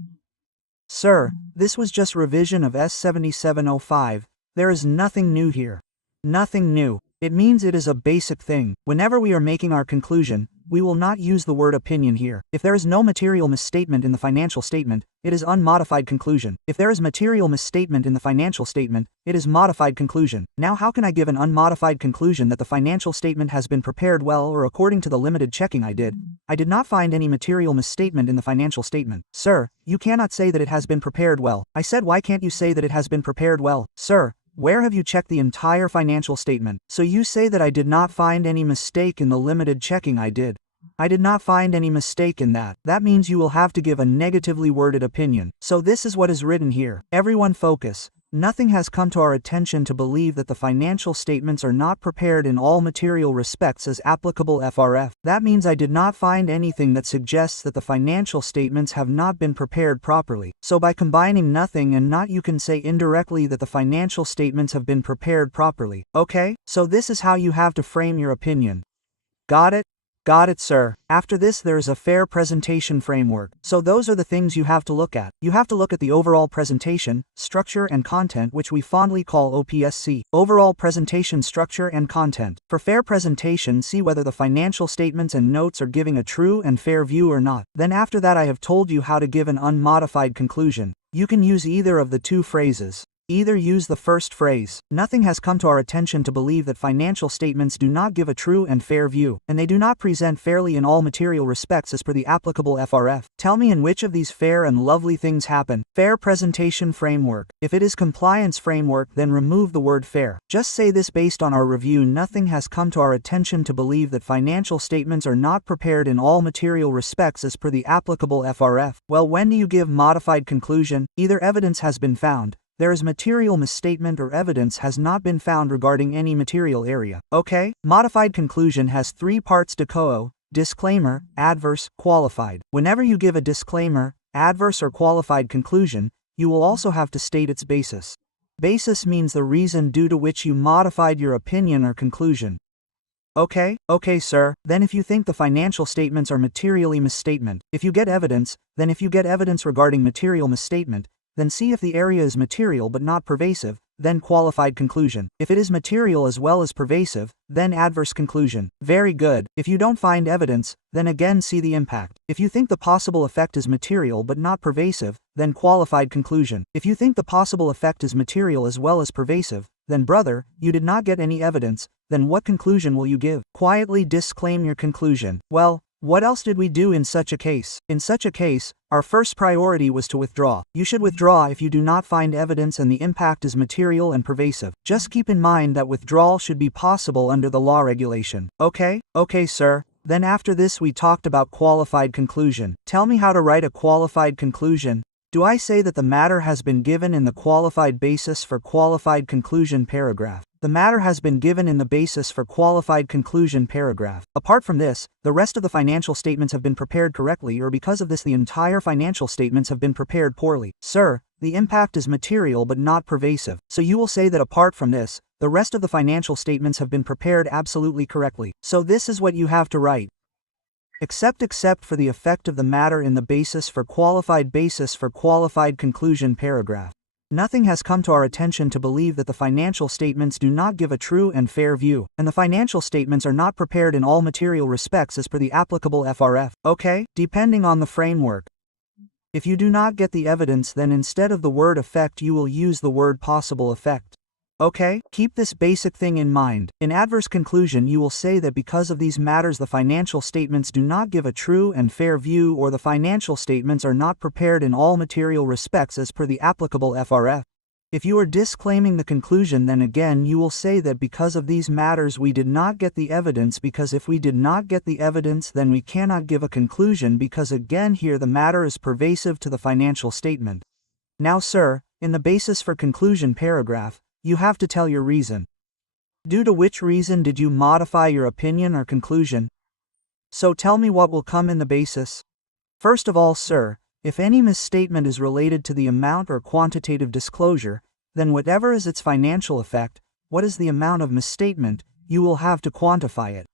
Sir, this was just revision of S7705. There is nothing new here. Nothing new. It means it is a basic thing. Whenever we are making our conclusion, we will not use the word opinion here. If there is no material misstatement in the financial statement, it is unmodified conclusion. If there is material misstatement in the financial statement, it is modified conclusion. Now how can I give an unmodified conclusion that the financial statement has been prepared well or according to the limited checking I did? I did not find any material misstatement in the financial statement. Sir, you cannot say that it has been prepared well. I said, why can't you say that it has been prepared well? Sir, where have you checked the entire financial statement? So you say that I did not find any mistake in the limited checking I did. I did not find any mistake in that. That means you will have to give a negatively worded opinion. So this is what is written here. Everyone focus. Nothing has come to our attention to believe that the financial statements are not prepared in all material respects as applicable FRF. That means I did not find anything that suggests that the financial statements have not been prepared properly. So by combining nothing and not, you can say indirectly that the financial statements have been prepared properly. Okay? So this is how you have to frame your opinion. Got it? Got it, sir. After this there is a fair presentation framework. So those are the things you have to look at. You have to look at the overall presentation, structure and content, which we fondly call OPSC. Overall presentation structure and content. For fair presentation, see whether the financial statements and notes are giving a true and fair view or not. Then after that I have told you how to give an unmodified conclusion. You can use either of the two phrases. Either use the first phrase. Nothing has come to our attention to believe that financial statements do not give a true and fair view, and they do not present fairly in all material respects as per the applicable FRF. Tell me in which of these fair and lovely things happen. Fair presentation framework. If it is compliance framework, then remove the word fair. Just say this: based on our review, nothing has come to our attention to believe that financial statements are not prepared in all material respects as per the applicable FRF. Well, when do you give modified conclusion? Either evidence has been found, there is material misstatement, or evidence has not been found regarding any material area. Okay? Modified conclusion has three parts: DCOO, disclaimer, adverse, qualified. Whenever you give a disclaimer, adverse or qualified conclusion, you will also have to state its basis. Basis means the reason due to which you modified your opinion or conclusion. Okay? Okay, sir. Then if you think the financial statements are materially misstatement, if you get evidence regarding material misstatement, then see if the area is material but not pervasive, then qualified conclusion. If it is material as well as pervasive, then adverse conclusion. Very good. If you don't find evidence, then again see the impact. If you think the possible effect is material but not pervasive, then qualified conclusion. If you think the possible effect is material as well as pervasive, then brother, you did not get any evidence, then what conclusion will you give? Quietly disclaim your conclusion. Well, what else did we do in such a case? In such a case, our first priority was to withdraw. You should withdraw if you do not find evidence and the impact is material and pervasive. Just keep in mind that withdrawal should be possible under the law regulation. Okay? Okay, sir. Then after this we talked about qualified conclusion. Tell me how to write a qualified conclusion. Do I say that the matter has been given in the qualified basis for qualified conclusion paragraph? The matter has been given in the basis for qualified conclusion paragraph. Apart from this, the rest of the financial statements have been prepared correctly, or because of this the entire financial statements have been prepared poorly. Sir, the impact is material but not pervasive. So you will say that apart from this, the rest of the financial statements have been prepared absolutely correctly. So this is what you have to write. Except for the effect of the matter in the basis for qualified conclusion paragraph. Nothing has come to our attention to believe that the financial statements do not give a true and fair view, and the financial statements are not prepared in all material respects as per the applicable FRF. Okay? Depending on the framework. If you do not get the evidence, then instead of the word effect you will use the word possible effect. Okay? Keep this basic thing in mind. In adverse conclusion you will say that because of these matters the financial statements do not give a true and fair view, or the financial statements are not prepared in all material respects as per the applicable FRF. If you are disclaiming the conclusion, then again you will say that because of these matters we did not get the evidence, because if we did not get the evidence then we cannot give a conclusion, because again here the matter is pervasive to the financial statement. Now sir, in the basis for conclusion paragraph, you have to tell your reason. Due to which reason did you modify your opinion or conclusion? So tell me what will come in the basis. First of all, sir, if any misstatement is related to the amount or quantitative disclosure, then whatever is its financial effect, what is the amount of misstatement, you will have to quantify it.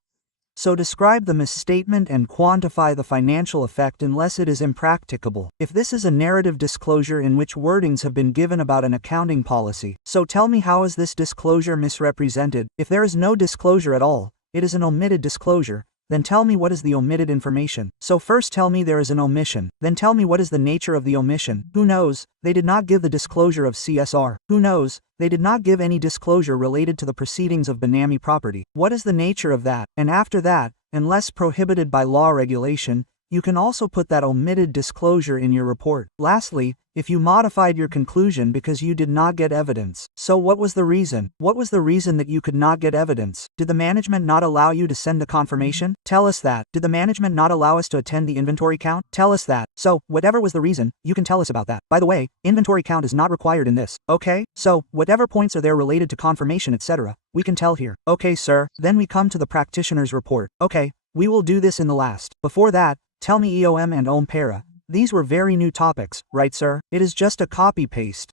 So describe the misstatement and quantify the financial effect unless it is impracticable. If this is a narrative disclosure in which wordings have been given about an accounting policy, so tell me how is this disclosure misrepresented? If there is no disclosure at all, it is an omitted disclosure, then tell me what is the omitted information. So first tell me there is an omission, then tell me what is the nature of the omission. Who knows, they did not give the disclosure of CSR. Who knows, they did not give any disclosure related to the proceedings of Benami property. What is the nature of that? And after that, unless prohibited by law regulation, you can also put that omitted disclosure in your report. Lastly, if you modified your conclusion because you did not get evidence. So what was the reason? What was the reason that you could not get evidence? Did the management not allow you to send the confirmation? Tell us that. Did the management not allow us to attend the inventory count? Tell us that. So, whatever was the reason, you can tell us about that. By the way, inventory count is not required in this. Okay? So, whatever points are there related to confirmation etc., we can tell here. Okay sir, then we come to the practitioner's report. Okay, we will do this in the last. Before that, tell me EOM and OM para. These were very new topics, right sir? It is just a copy-paste.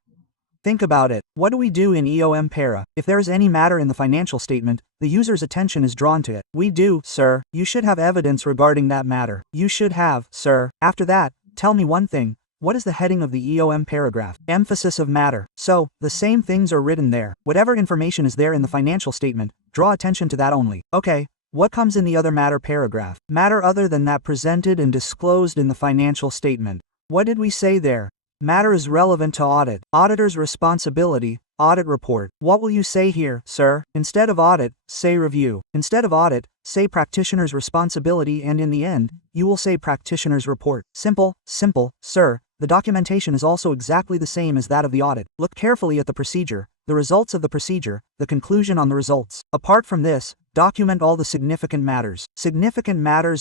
Think about it. What do we do in EOM para? If there is any matter in the financial statement, the user's attention is drawn to it. We do, sir. You should have evidence regarding that matter. You should have, sir. After that, tell me one thing. What is the heading of the EOM paragraph? Emphasis of matter. So, the same things are written there. Whatever information is there in the financial statement, draw attention to that only. Okay. What comes in the other matter paragraph? Matter other than that presented and disclosed in the financial statement. What did we say there? Matter is relevant to audit. Auditor's responsibility, audit report. What will you say here, sir? Instead of audit, say review. Instead of audit, say practitioner's responsibility, and in the end, you will say practitioner's report. Simple, simple, sir. The documentation is also exactly the same as that of the audit. Look carefully at the procedure, the results of the procedure, the conclusion on the results. Apart from this, document all the significant matters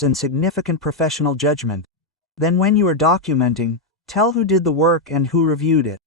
and significant professional judgment. Then when you are documenting, tell who did the work and who reviewed it.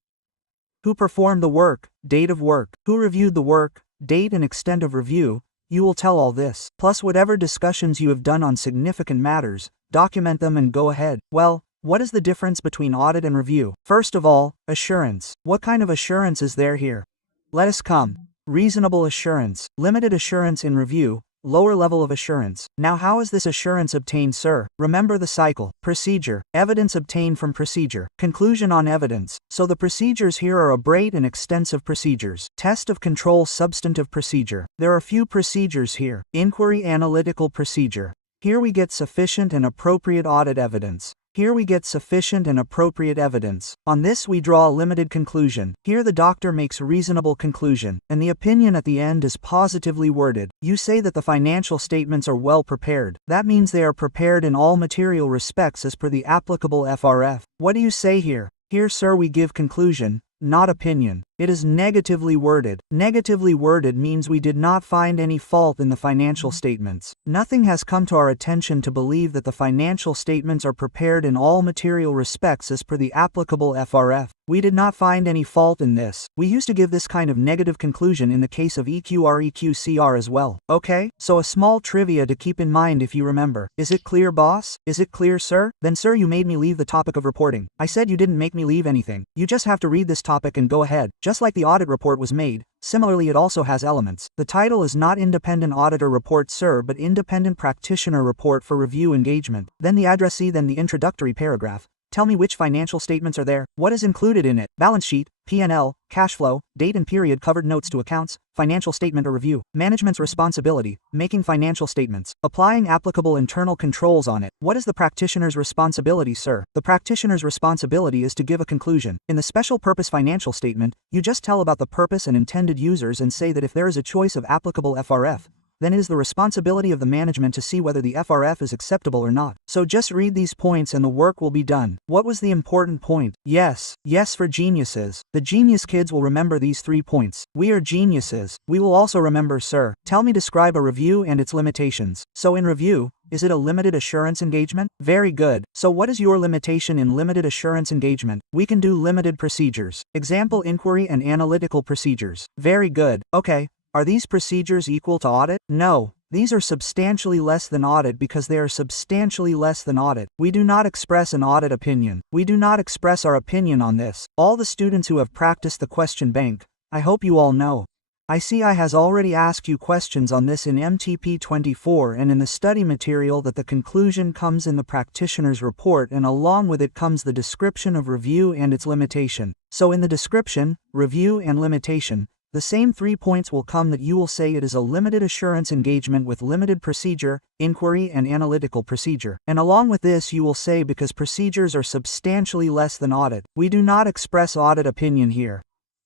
Who performed the work, date of work, who reviewed the work, date and extent of review. You will tell all this, plus whatever discussions you have done on significant matters, document them and go ahead. Well, what is the difference between audit and review? First of all, assurance. What kind of assurance is there here? Let us come. Reasonable assurance, limited assurance in review, lower level of assurance. Now how is this assurance obtained, sir? Remember the cycle. Procedure, evidence obtained from procedure, conclusion on evidence. So the procedures here are a broad and extensive procedures. Test of control, substantive procedure. There are few procedures here. Inquiry, analytical procedure. Here we get sufficient and appropriate audit evidence. Here we get sufficient and appropriate evidence. On this we draw a limited conclusion. Here the doctor makes reasonable conclusion, and the opinion at the end is positively worded. You say that the financial statements are well prepared. That means they are prepared in all material respects as per the applicable FRF. What do you say here? Here, sir, we give conclusion, not opinion. It is negatively worded. Negatively worded means we did not find any fault in the financial statements. Nothing has come to our attention to believe that the financial statements are prepared in all material respects as per the applicable FRF. We did not find any fault in this. We used to give this kind of negative conclusion in the case of EQR/EQCR as well. Okay? So a small trivia to keep in mind if you remember. Is it clear, boss? Is it clear, sir? Then sir, you made me leave the topic of reporting. I said you didn't make me leave anything. You just have to read this topic and go ahead. Just like the audit report was made, similarly it also has elements. The title is not Independent Auditor Report, sir, but Independent Practitioner Report for Review Engagement. Then the addressee, then the introductory paragraph. Tell me which financial statements are there, what is included in it, balance sheet, P&L, cash flow, date and period, covered notes to accounts, financial statement or review, management's responsibility, making financial statements, applying applicable internal controls on it. What is the practitioner's responsibility, sir? The practitioner's responsibility is to give a conclusion. In the special purpose financial statement, you just tell about the purpose and intended users and say that if there is a choice of applicable FRF, then it is the responsibility of the management to see whether the FRF is acceptable or not. So just read these points and the work will be done. What was the important point? Yes for geniuses. The genius kids will remember these 3 points. We are geniuses. We will also remember, sir. Tell me, describe a review and its limitations. So in review, is it a limited assurance engagement? Very good. So what is your limitation in limited assurance engagement? We can do limited procedures. Example, inquiry and analytical procedures. Very good. Okay. Are these procedures equal to audit? No. These are substantially less than audit because they are substantially less than audit. We do not express an audit opinion. We do not express our opinion on this. All the students who have practiced the question bank, I hope you all know. I see I has already asked you questions on this in MTP 24 and in the study material that the conclusion comes in the practitioner's report and along with it comes the description of review and its limitation. So in the description, review and limitation, the same 3 points will come that you will say it is a limited assurance engagement with limited procedure, inquiry and analytical procedure. And along with this you will say because procedures are substantially less than audit. We do not express audit opinion here.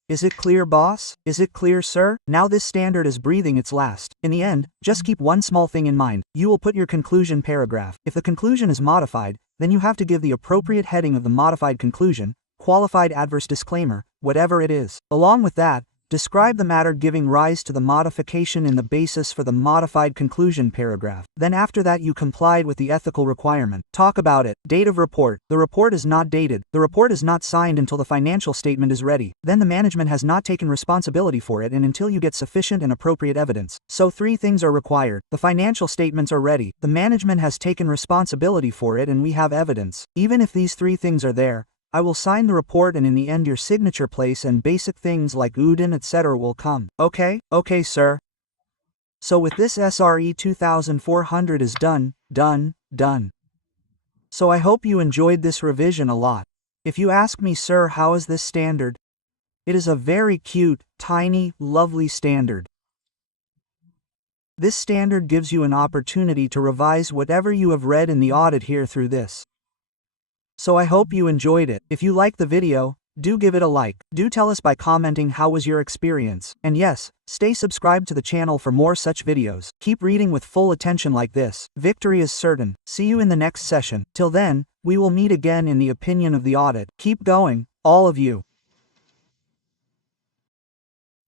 Is it clear, boss? Is it clear, sir? Now this standard is breathing its last. In the end, just keep one small thing in mind. You will put your conclusion paragraph. If the conclusion is modified, then you have to give the appropriate heading of the modified conclusion, qualified adverse disclaimer, whatever it is. Along with that, describe the matter giving rise to the modification in the basis for the modified conclusion paragraph. Then after that you complied with the ethical requirement. Talk about it. Date of report. The report is not dated. The report is not signed until the financial statement is ready. Then the management has not taken responsibility for it and until you get sufficient and appropriate evidence. So 3 things are required. The financial statements are ready. The management has taken responsibility for it and we have evidence. Even if these 3 things are there, I will sign the report and in the end your signature place and basic things like Audit etc. will come. Okay? Okay, sir. So with this SRE 2400 is done. So I hope you enjoyed this revision a lot. If you ask me, sir, how is this standard? It is a very cute, tiny, lovely standard. This standard gives you an opportunity to revise whatever you have read in the audit here through this. So I hope you enjoyed it. If you liked the video, do give it a like. Do tell us by commenting how was your experience. And yes, stay subscribed to the channel for more such videos. Keep reading with full attention like this. Victory is certain. See you in the next session. Till then, we will meet again in the opinion of the audit. Keep going, all of you.